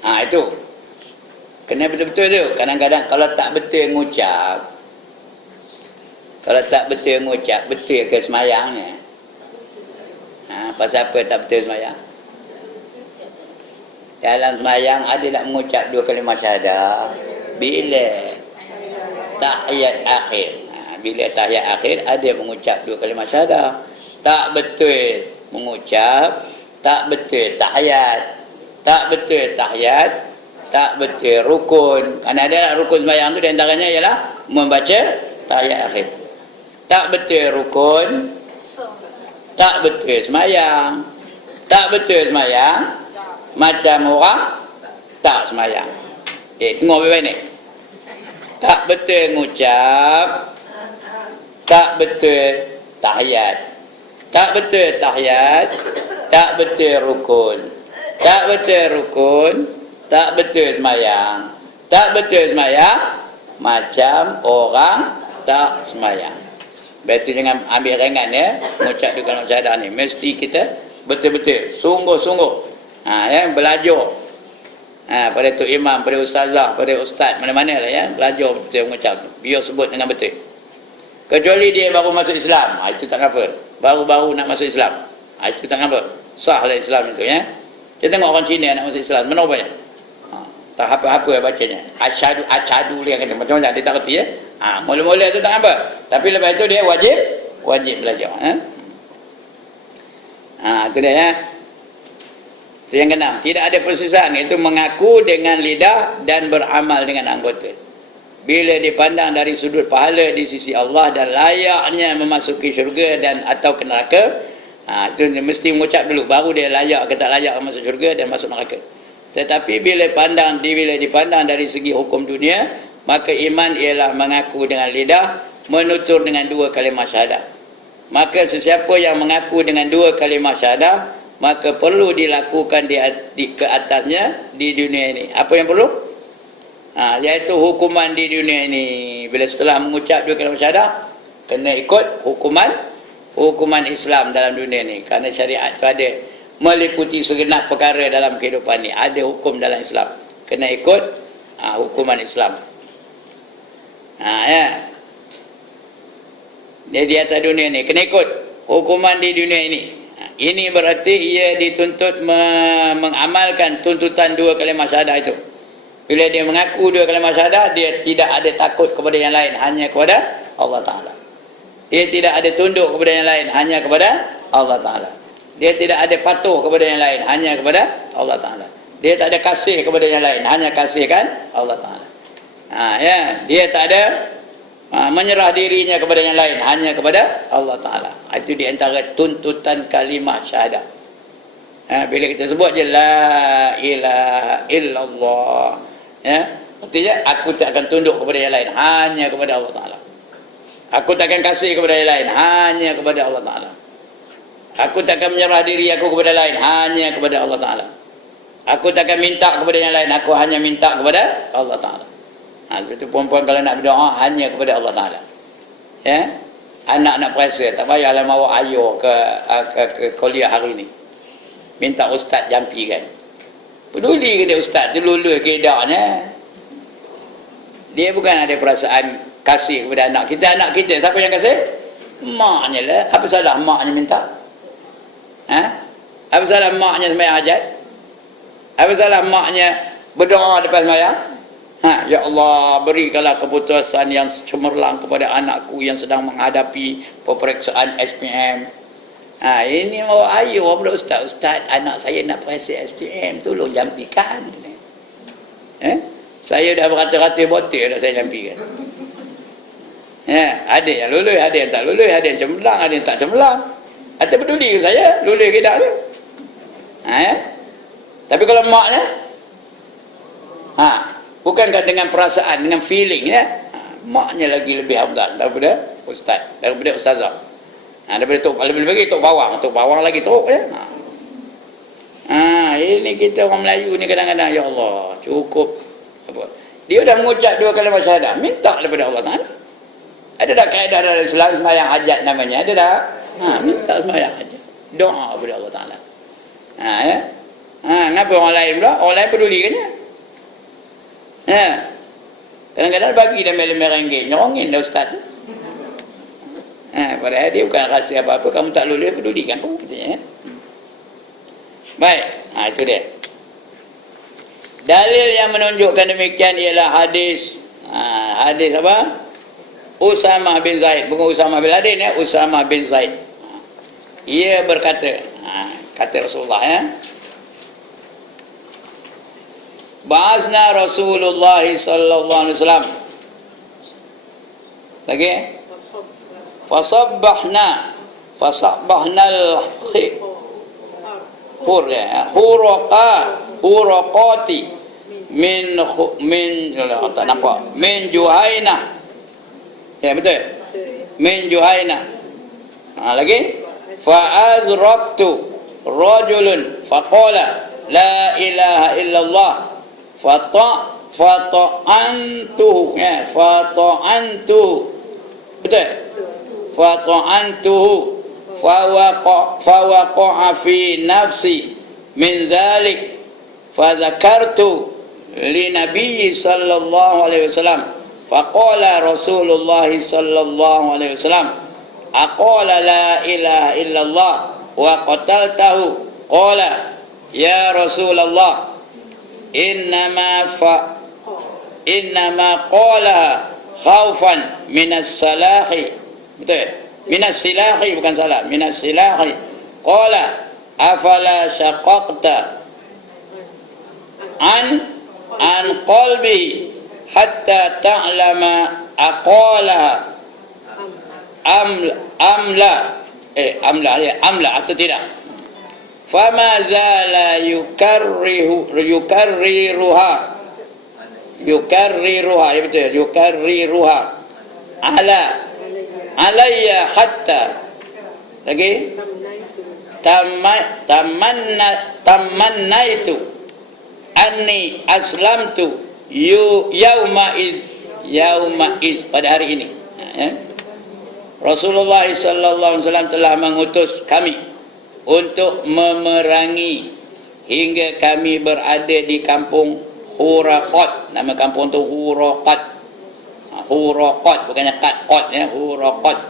Itu. Kena betul-betul tu. Kadang-kadang kalau tak betul ngucap, betul ke semayangnya? Pasal apa tak betul semayang? Dalam semayang ada nak mengucap 2 kalimah syahadah bila tahiyat akhir. Bila tahiyat akhir ada mengucap 2 kalimah syahadah. Tak betul mengucap, tak betul tahiyat, tak betul rukun. Kerana ada rukun sembahyang tu di antaranya ialah membaca tahiyat akhir. Tak betul rukun, tak betul sembahyang. Tak betul sembahyang macam orang tak sembahyang. Tengok baik-baik ni. Tak betul ngucap, tak betul tahiyat. Tak betul tahiyat, tak betul rukun. Tak betul rukun, tak betul sembahyang. Tak betul sembahyang macam orang tak sembahyang. Betul, jangan ambil ringan ya. Mengucap 2 kalimah syahadah ni mesti kita betul-betul, sungguh-sungguh belajar. Pada tu imam, pada ustazah, pada ustaz, mana-mana lah ya, belajar betul mengucap. Biar sebut dengan betul. Kecuali dia baru masuk Islam, itu tak apa. Baru-baru nak masuk Islam, itu tak apa. Sah lah Islam itu ya. Kita tengok orang Cina nak masuk Islam, mana rupanya? Tak apa-apa bacanya. Asyhadu dia kata macam-macam, dia tak reti ya. Mula-mula tu tak apa. Tapi lepas itu dia wajib belajar. Itu dia ya. Itu yang keenam. Tidak ada persisahan, iaitu mengaku dengan lidah dan beramal dengan anggota. Bila dipandang dari sudut pahala di sisi Allah dan layaknya memasuki syurga dan atau ke neraka, itu mesti mengucap dulu, baru dia layak ke tak layak masuk syurga dan masuk neraka. Tetapi bila dipandang dari segi hukum dunia, maka iman ialah mengaku dengan lidah, menutur dengan 2 kalimah syahadah. Maka sesiapa yang mengaku dengan 2 kalimah syahadah, maka perlu dilakukan ke atasnya di dunia ini. Apa yang perlu? Iaitu hukuman di dunia ini. Bila setelah mengucap 2 kalimah syahadah, kena ikut hukuman Islam dalam dunia ini. Kerana syariat itu ada meliputi segenap perkara dalam kehidupan ini. Ada hukum dalam Islam. Kena ikut hukuman Islam. Dia di atas dunia ini kena ikut hukuman di dunia ini. Ini berarti ia dituntut mengamalkan tuntutan 2 kalimah syahadah itu. Bila dia mengaku 2 kalimah syahadah, dia tidak ada takut kepada yang lain, hanya kepada Allah Ta'ala. Dia tidak ada tunduk kepada yang lain, hanya kepada Allah Ta'ala. Dia tidak ada patuh kepada yang lain, hanya kepada Allah Ta'ala. Dia tak ada kasih kepada yang lain, hanya kasihkan Allah Ta'ala. Dia tak ada menyerah dirinya kepada yang lain, hanya kepada Allah Ta'ala. Itu di antara tuntutan kalimah syahadah. Bila kita sebut je la ilaha illallah, artinya aku tak akan tunduk kepada yang lain, hanya kepada Allah Ta'ala. Aku tak akan kasih kepada yang lain, hanya kepada Allah Ta'ala. Aku tak akan menyerah diri aku kepada lain, hanya kepada Allah Ta'ala. Aku tak akan minta kepada yang lain, aku hanya minta kepada Allah Ta'ala. Itu perempuan kalau nak berdoa hanya kepada Allah Ta'ala. Anak nak perasa, tak payahlah bawa ayah ke kuliah hari ni. Minta ustaz jampikan. Peduli ke dia ustaz tu lulus keedarnya. Dia bukan ada perasaan kasih kepada anak kita. Anak kita siapa yang kasih? Maknya lah. Apa salah maknya minta? Apa salah maknya sembahyang hajat? Apa salah maknya berdoa lepas sembahyang? Ya Allah, berikanlah keputusan yang cemerlang kepada anakku yang sedang menghadapi peperiksaan SPM. Ini mau ayo pada ustaz, anak saya nak periksa SPM, tolong jampikan. Saya dah berkata-kata botil dah saya jampikan. Ada yang lulus, ada yang tak lulus, ada yang cemerlang, ada yang tak cemerlang. Ada peduli ke saya lulus ke tak ke? Tapi kalau maknya, bukankah dengan perasaan, dengan feeling maknya lagi lebih afdal daripada ustaz, daripada ustazah. Daripada lebih-lebih tok bawang lagi teruk ya. Ini kita orang Melayu ni kadang-kadang ya Allah, cukup apa? Dia dah mengucap 2 kalimah syahadah, minta daripada Allah Taala. Ada tak kaedah dalam Islam sembahyang hajat namanya? Ada tak? Minta sembahyang hajat. Doa kepada Allah Taala. Kenapa orang lain pula? Orang lain peduli kan ya? Ha. Kadang-kadang bagi dah RM5 nyerongin dah ustaz tu. Padahal dia bukan rahsia apa-apa, kamu tak lulus pedulikan pun katanya. Baik, itu dia. Dalil yang menunjukkan demikian ialah hadis. Hadis apa? Usamah bin Zaid, bukan Usamah bin Laden ya, Usamah bin Zaid. Ia berkata, kata Rasulullah ya. Ba'azna Rasulullah sallallahu alaihi wasallam. Lagi? Fasabbahna huraqati min Juhaina. Ya betul. Min Juhaina. Lagi? Fa'azraqtu rajulun faqala la ilaha illallah fata'antuhu ya fata'antuhu betul fata'antuhu fawaqa'a fi nafsi min dhalik fadzakartu li nabiy sallallahu alaihi wasallam faqala Rasulullah sallallahu alaihi wasallam aqala la ilaha illallah wa qataltahu qala ya Rasulullah innama qala khaufan minas salahi betul minas silahi bukan salah minas silahi qala afala syaqaqta an qalbi hatta ta'lama aqala amla atau tidak. Fama zala yukarriruha ya betul yukarriruha alayya hatta lagi tamannaitu anni aslamtu yauma iz pada hari ini ya. Rasulullah sallallahu alaihi wasallam telah mengutus kami untuk memerangi hingga kami berada di kampung Huraqat. Nama kampung tu Huraqat. Huraqat bukannya qat ya, Huraqat.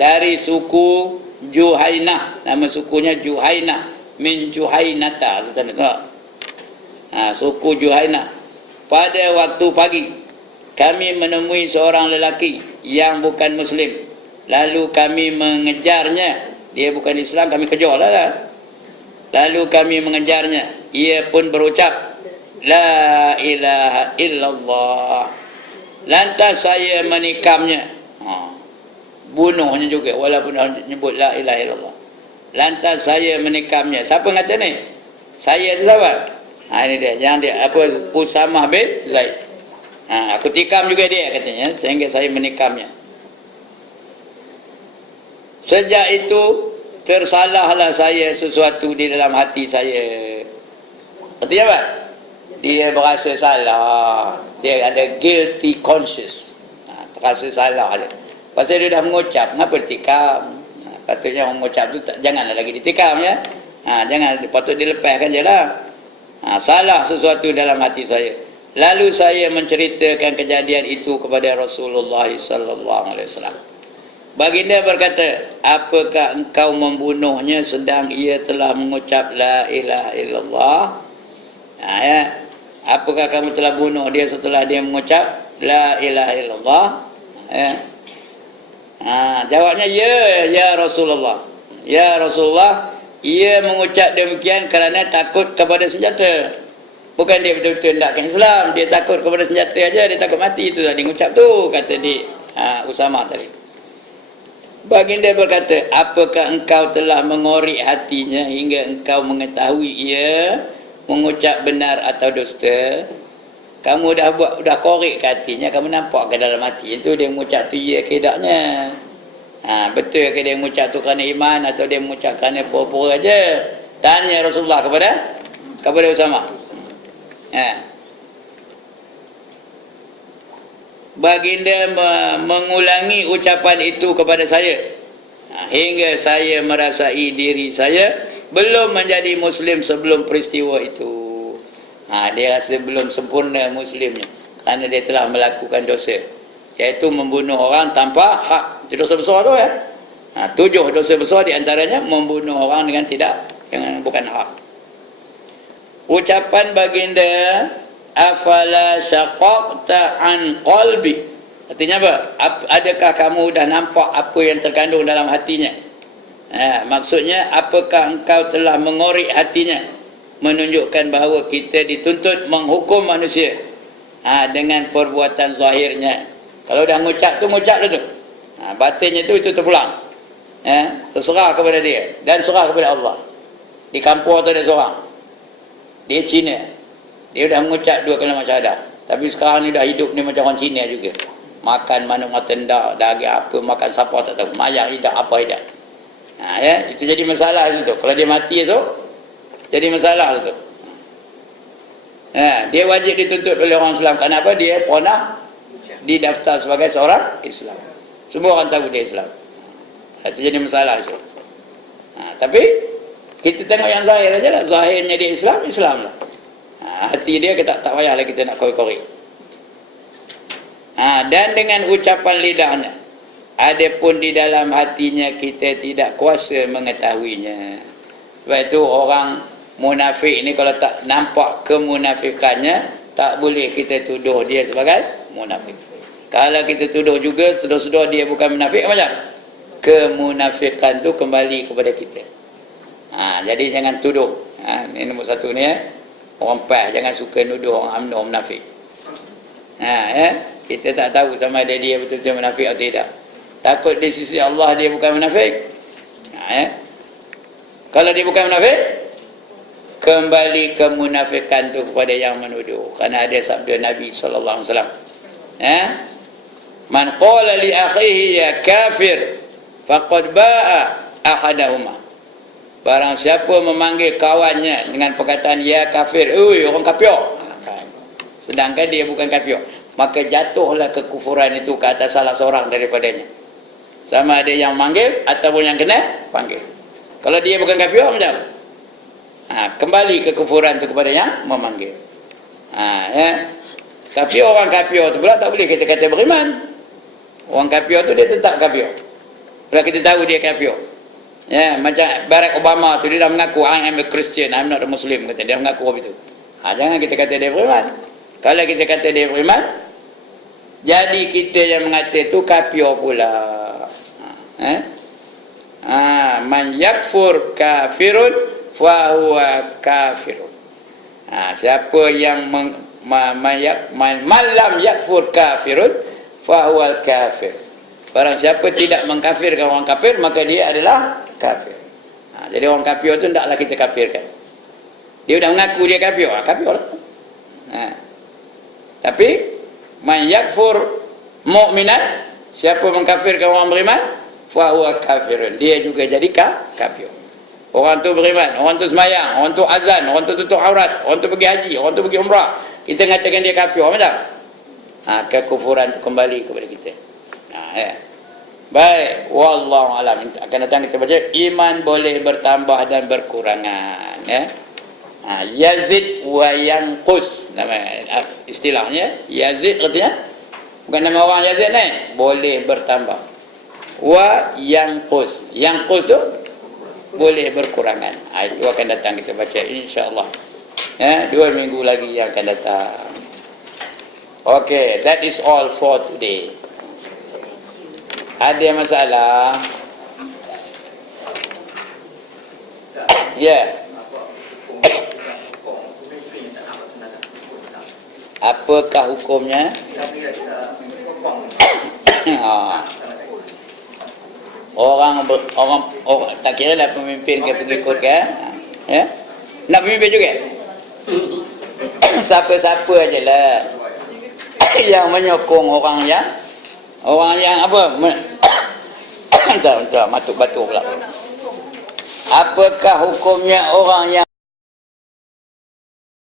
Dari suku Juhainah, nama sukunya Juhainah, min Juhainata. Suku Juhainah. Pada waktu pagi kami menemui seorang lelaki yang bukan muslim, lalu kami mengejarnya. Dia bukan Islam, kami kejar lah. Lalu kami mengejarnya. Ia pun berucap la ilaha illallah. Lantas saya menikamnya. Bunuhnya juga walaupun nyebut la ilaha illallah. Lantas saya menikamnya. Siapa kata ni? Saya tu sahabat. Ini dia. Yang dia apa Usamah bin Zaid. Aku tikam juga dia katanya sehingga saya menikamnya. Sejak itu tersalahlah saya sesuatu di dalam hati saya. Artinya apa? Dia berasa salah. Dia ada guilty conscious. Terasa salah dia. Pasal dia dah mengucap, kenapa ditikam? Katanya orang mengucap tu janganlah lagi ditikam ya. Jangan, patut dilepaskan je lah. Salah sesuatu dalam hati saya. Lalu saya menceritakan kejadian itu kepada Rasulullah sallallahu alaihi wasallam. Baginda berkata, apakah engkau membunuhnya sedang ia telah mengucap la ilaha illallah? Ya. Apakah kamu telah bunuh dia setelah dia mengucap la ilaha illallah? Ya. Jawabnya ya Rasulullah. Ya Rasulullah, ia mengucap demikian kerana takut kepada senjata. Bukan dia betul-betul hendakkan Islam, dia takut kepada senjata aja, dia takut mati. Itu tadi mengucap tu, kata di Usamah tadi. Baginda berkata, apakah engkau telah mengorek hatinya hingga engkau mengetahui ia mengucap benar atau dusta? Kamu dah korek ke hatinya, kamu nampak ke dalam hati itu dia mengucap tu ya ke tidaknya? Betul ke dia mengucap tu kerana iman atau dia mengucap kerana pura-pura aja? Tanya Rasulullah kepada Usamah. Baginda mengulangi ucapan itu kepada saya hingga saya merasai diri saya belum menjadi Muslim sebelum peristiwa itu. Dia rasa belum sempurna Muslimnya kerana dia telah melakukan dosa, iaitu membunuh orang tanpa hak. Itu dosa besar tu ya. 7 dosa besar di antaranya membunuh orang dengan bukan hak. Ucapan baginda, afala syaqaqta an qalbi, artinya apa? Adakah kamu dah nampak apa yang terkandung dalam hatinya? Maksudnya, apakah engkau telah mengorek hatinya, menunjukkan bahawa kita dituntut menghukum manusia dengan perbuatan zahirnya. Kalau dah ngucap tu, ngucap tu. Batinnya tu, itu terpulang. Terserah kepada dia dan serah kepada Allah. Di kampung tu ada seorang, dia Cina, dia dah mengucap 2 kalimah syahadah, tapi sekarang ni dah hidup ni macam orang Cina juga. Makan mana tendak, daging apa, makan siapa tak tahu, mayang hidak apa hidak. Itu jadi masalah itu. Kalau dia mati tu, jadi masalah tu. Dia wajib dituntut oleh orang Islam. Kenapa? Dia pernah didaftar sebagai seorang Islam. Semua orang tahu dia Islam. Itu jadi masalah itu. Tapi kita tengok yang zahir aja lah. Zahirnya dia Islam, Islam lah. Hati dia kita tak payahlah kita nak korek-korek. Dan dengan ucapan lidahnya, adapun di dalam hatinya kita tidak kuasa mengetahuinya. Sebab itu orang munafik ni kalau tak nampak kemunafikannya, tak boleh kita tuduh dia sebagai munafik. Kalau kita tuduh juga sedar-sedar dia bukan munafik, macam kemunafikan tu kembali kepada kita. Jadi jangan tuduh. Ini nombor 1 ni orang PAS jangan suka nuduh orang UMNO munafik. Kita tak tahu sama ada dia betul-betul munafik atau tidak. Takut di sisi Allah dia bukan munafik. Kalau dia bukan munafik, kembali kemunafikan tu kepada yang menuduh. Kerana ada sabda Nabi sallallahu alaihi wasallam. Man qala li akhihi ya kafir faqad ba'a ahadahuma. Barang siapa memanggil kawannya dengan perkataan ya kafir, oi orang kafir, sedangkan dia bukan kafir, maka jatuhlah kekufuran itu ke atas salah seorang daripadanya. Sama ada yang manggil ataupun yang kena panggil. Kalau dia bukan kafir, macam kembali kekufuran itu kepada yang memanggil. Tapi orang kafir tu pula tak boleh kita kata beriman. Orang kafir tu dia tetap kafir. Kalau kita tahu dia kafir. Macam Barack Obama tu, dia dah mengaku I am a Christian, I'm not a Muslim, kata dia mengaku begitu. Jangan kita kata dia beriman. Kalau kita kata dia beriman, jadi kita yang mengata tu kafir pula. Man yakfur kafirun fa huwa kafirun. Siapa yang man lam yakfur kafirun fa huwa kafir. Barang siapa tidak mengkafirkan orang kafir, maka dia adalah kafir. Jadi orang kafir tu tidaklah kita kafirkan. Dia dah mengaku dia kafir, kafir lah. Tapi man yakfur mu'minan, siapa mengkafirkan orang beriman, fa huwa kafirun, dia juga jadi kafir. Orang tu beriman, orang tu semayang, orang tu azan, orang tu tutup aurat, orang tu pergi haji, orang tu pergi umrah, kita mengatakan dia kafir, macam? Kekufuran tu kembali kepada kita. Baik, wallahu alam. Akan datang kita baca iman boleh bertambah dan berkurangan, yazid wa yanqus, nama istilahnya. Yazid artinya bukan nama orang Yazid ni, boleh bertambah. Wa yanqus, yanqus tu boleh berkurangan. Itu akan datang kita baca insya-Allah. 2 minggu lagi yang akan datang. Okay, that is all for today. Ada masalah? Ya. Apakah hukumnya? Orang tak kira lah pemimpin ke pengikut ke? Nak pemimpin juga? Siapa-siapa ajalah yang menyokong orang yang apa? Entah, matuk batu pula. Apakah hukumnya orang yang